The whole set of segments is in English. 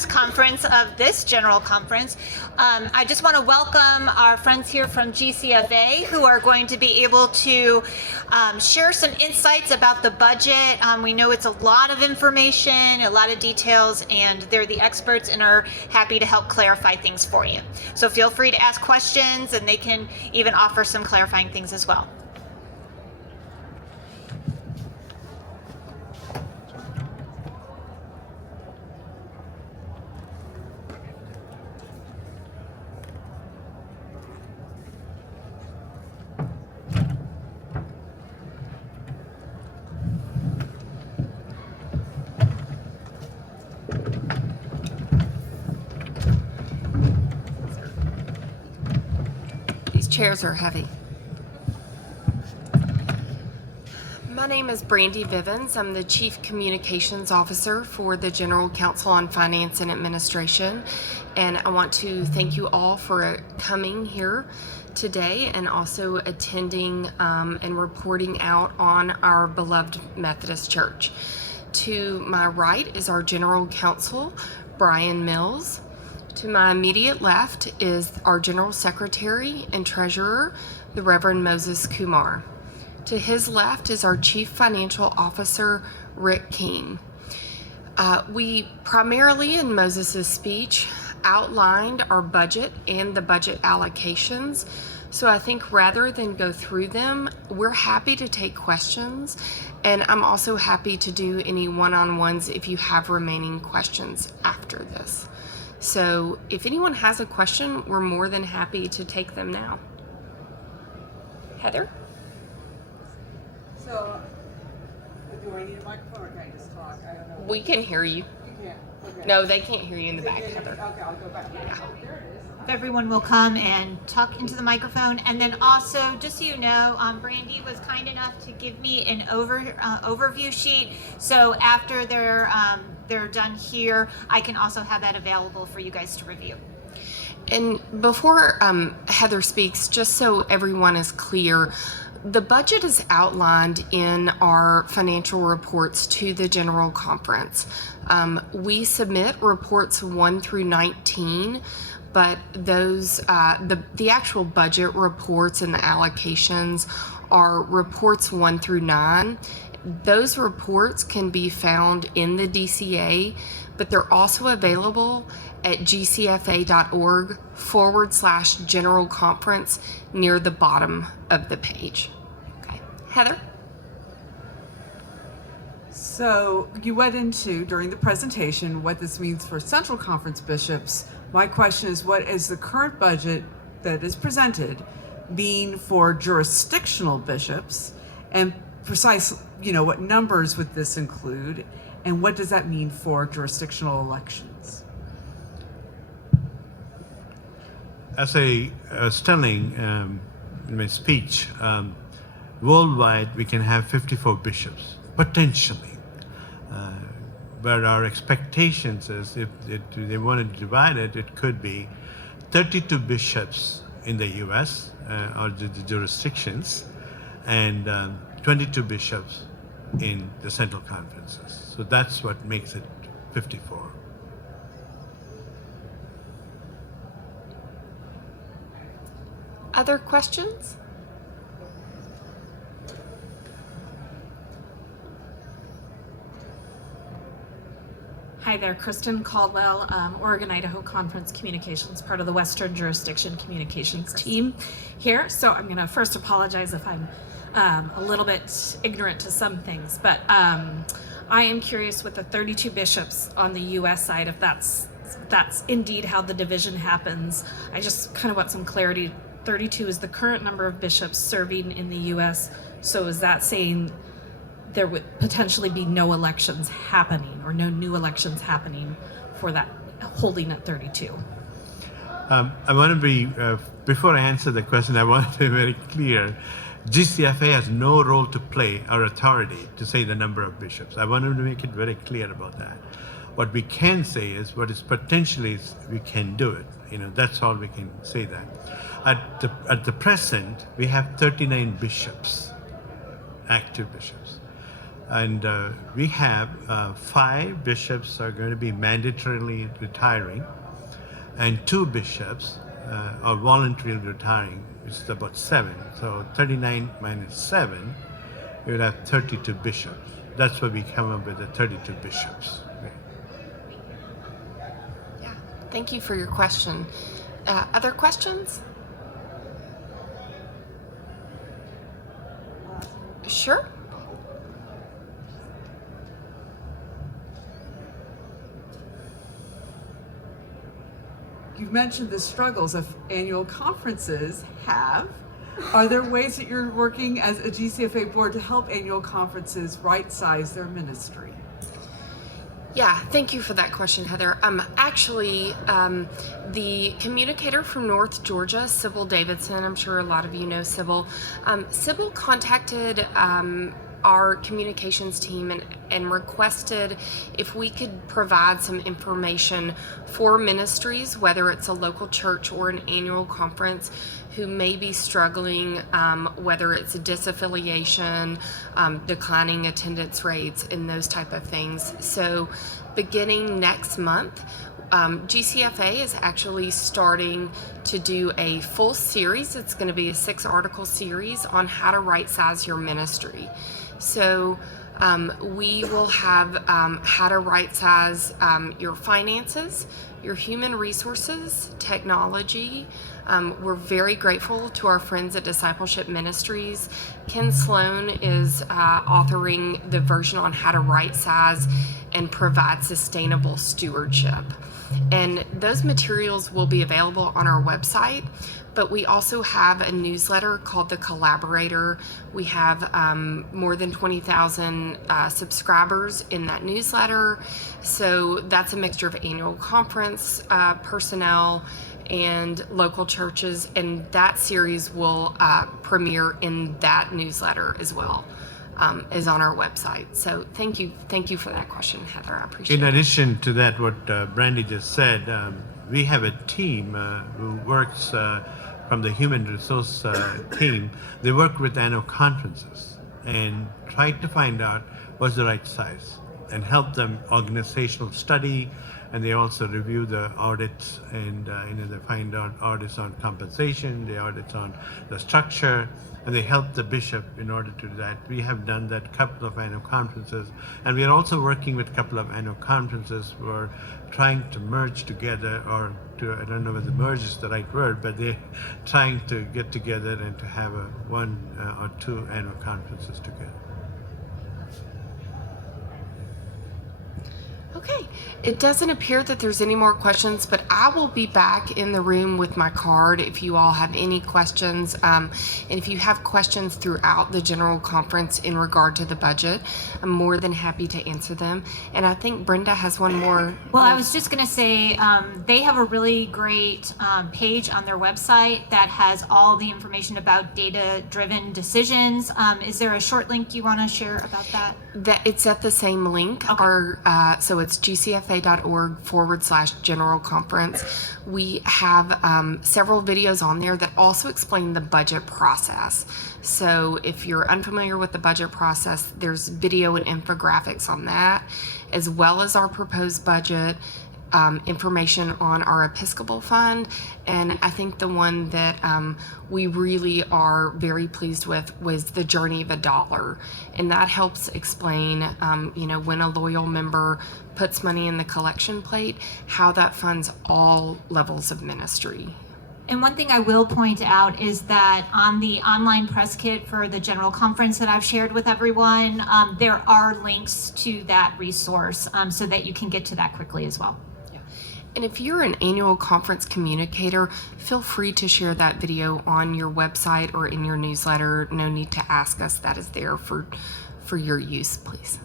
press conference of this general conference. I just want to welcome our friends here from GCFA who are going to be able to share some insights about the budget. We know it's a lot of information, a lot of details, and they're the experts and are happy to help clarify things for you. So feel free to ask questions, and they can even offer some clarifying things as well. Chairs are heavy. My name is Brandy Bivens. I'm the Chief Communications Officer for the General Counsel on Finance and Administration, and I want to thank you all for coming here today and also attending and reporting out on our beloved Methodist Church. To my right is our General Counsel, Brian Mills. To my immediate left is our General Secretary and Treasurer, the Reverend Moses Kumar. To his left is our Chief Financial Officer, Rick King. We primarily, in Moses' speech, outlined our budget and the budget allocations. So I think rather than go through them, we're happy to take questions. And I'm also happy to do any one-on-ones if you have remaining questions after this. So if anyone has a question, we're more than happy to take them now. Heather? So, do I need a microphone or can I just talk? I don't know. We can hear you. You can't? Okay. No, they can't hear you in the back, Heather. Okay, I'll go back. Oh, there it is. If everyone will come and talk into the microphone. And then also, just so you know, Brandy was kind enough to give me an overview sheet. So after they're done here, I can also have that available for you guys to review. And before Heather speaks, just so everyone is clear, the budget is outlined in our financial reports to the General Conference. We submit reports 1 through 19, but those the actual budget reports and the allocations are reports 1 through 9. Those reports can be found in the DCA, but they're also available at gcfa.org/general conference near the bottom of the page. Okay, Heather? So you went into, during the presentation, what this means for Central Conference bishops. My question is, what is the current budget that is presented mean for jurisdictional bishops? And precise, what numbers would this include? And what does that mean for jurisdictional elections? As I was telling in my speech, worldwide we can have 54 bishops, potentially. But our expectations is if they wanted to divide it, it could be 32 bishops in the US or the jurisdictions, and 22 bishops in the central conferences. So that's what makes it 54. Other questions? Hi there, Kristen Caldwell, Oregon-Idaho Conference Communications, part of the Western Jurisdiction Communications team here. So I'm going to first apologize if I'm a little bit ignorant to some things, but I am curious with the 32 bishops on the U.S. side, if that's indeed how the division happens. I just kind of want some clarity. 32 is the current number of bishops serving in the U.S., so is that saying there would potentially be no elections happening or no new elections happening for that holding at 32? I want to be, before I answer the question, I want to be very clear. GCFA has no role to play or authority to say the number of bishops. I wanted to make it very clear about that. What we can say is what is potentially we can do it. That's all we can say that. At the present, we have 39 bishops, active bishops. And we have 5 bishops are going to be mandatorily retiring, and 2 bishops are voluntarily retiring, which is about 7. So 39 minus 7, you would have 32 bishops. That's why we come up with the 32 bishops. Yeah, thank you for your question. Other questions? Sure. You've mentioned the struggles of annual conferences have. Are there ways that you're working as a GCFA board to help annual conferences right-size their ministry? Yeah, thank you for that question, Heather. Actually, the communicator from North Georgia, Sybil Davidson, I'm sure a lot of you know Sybil. Sybil contacted our communications team and requested if we could provide some information for ministries, whether it's a local church or an annual conference, who may be struggling, whether it's a disaffiliation, declining attendance rates, and those type of things. So beginning next month, GCFA is actually starting to do a full series. It's going to be a 6-article series on how to right-size your ministry. So we will have how to right-size your finances, your human resources, technology. We're very grateful to our friends at Discipleship Ministries. Ken Sloan is authoring the version on how to right-size and provide sustainable stewardship. And those materials will be available on our website, but we also have a newsletter called The Collaborator. We have more than 20,000 subscribers in that newsletter. So that's a mixture of annual conference personnel and local churches, and that series will premiere in that newsletter as well. Is on our website. So thank you for that question, Heather. I appreciate it. In addition to that, what Brandy just said, we have a team who works from the human resource team. They work with annual conferences and try to find out what's the right size and help them organizational study. And they also review the audits, and they find out audits on compensation, the audits on the structure, and they help the bishop in order to do that. We have done that couple of annual conferences, and we are also working with a couple of annual conferences who are trying to merge together, or to, I don't know whether merge is the right word, but they're trying to get together and to have one or 2 annual conferences together. Okay, it doesn't appear that there's any more questions, but I will be back in the room with my card if you all have any questions. And if you have questions throughout the general conference in regard to the budget, I'm more than happy to answer them. And I think Brenda has one more. Well, I was just going to say they have a really great page on their website that has all the information about data-driven decisions. Is there a short link you want to share about that? That it's at the same link. Okay. So it's gcfa.org/general conference. We have several videos on there that also explain the budget process. So if you're unfamiliar with the budget process, there's video and infographics on that, as well as our proposed budget, information on our Episcopal Fund, and I think the one that we really are very pleased with was the Journey of $1, and that helps explain, when a loyal member puts money in the collection plate, how that funds all levels of ministry. And one thing I will point out is that on the online press kit for the general conference that I've shared with everyone, there are links to that resource so that you can get to that quickly as well. And if you're an annual conference communicator, feel free to share that video on your website or in your newsletter. No need to ask us. That is there for your use, please.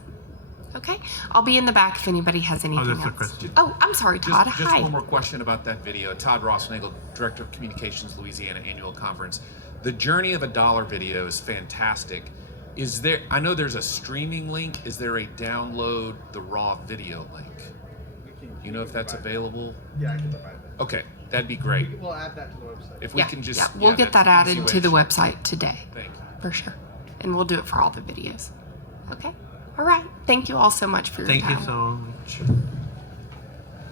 Okay, I'll be in the back if anybody has anything there's a else. question. Oh, I'm sorry, Todd. Just Hi. one more question about that video. Todd Rossnagel, Director of Communications, Louisiana Annual Conference. The Journey of $1 video is fantastic. Is there? I know there's a streaming link. Is there a download the raw video link? You know if that's available? Yeah, I can provide that. Okay, that'd be great. We'll add that to the website. If we can just we'll get that that's an added easy to way the share. website today. Thank you. For sure. And we'll do it for all the videos. Okay? All right. Thank you all so much for your Thank time. you so much.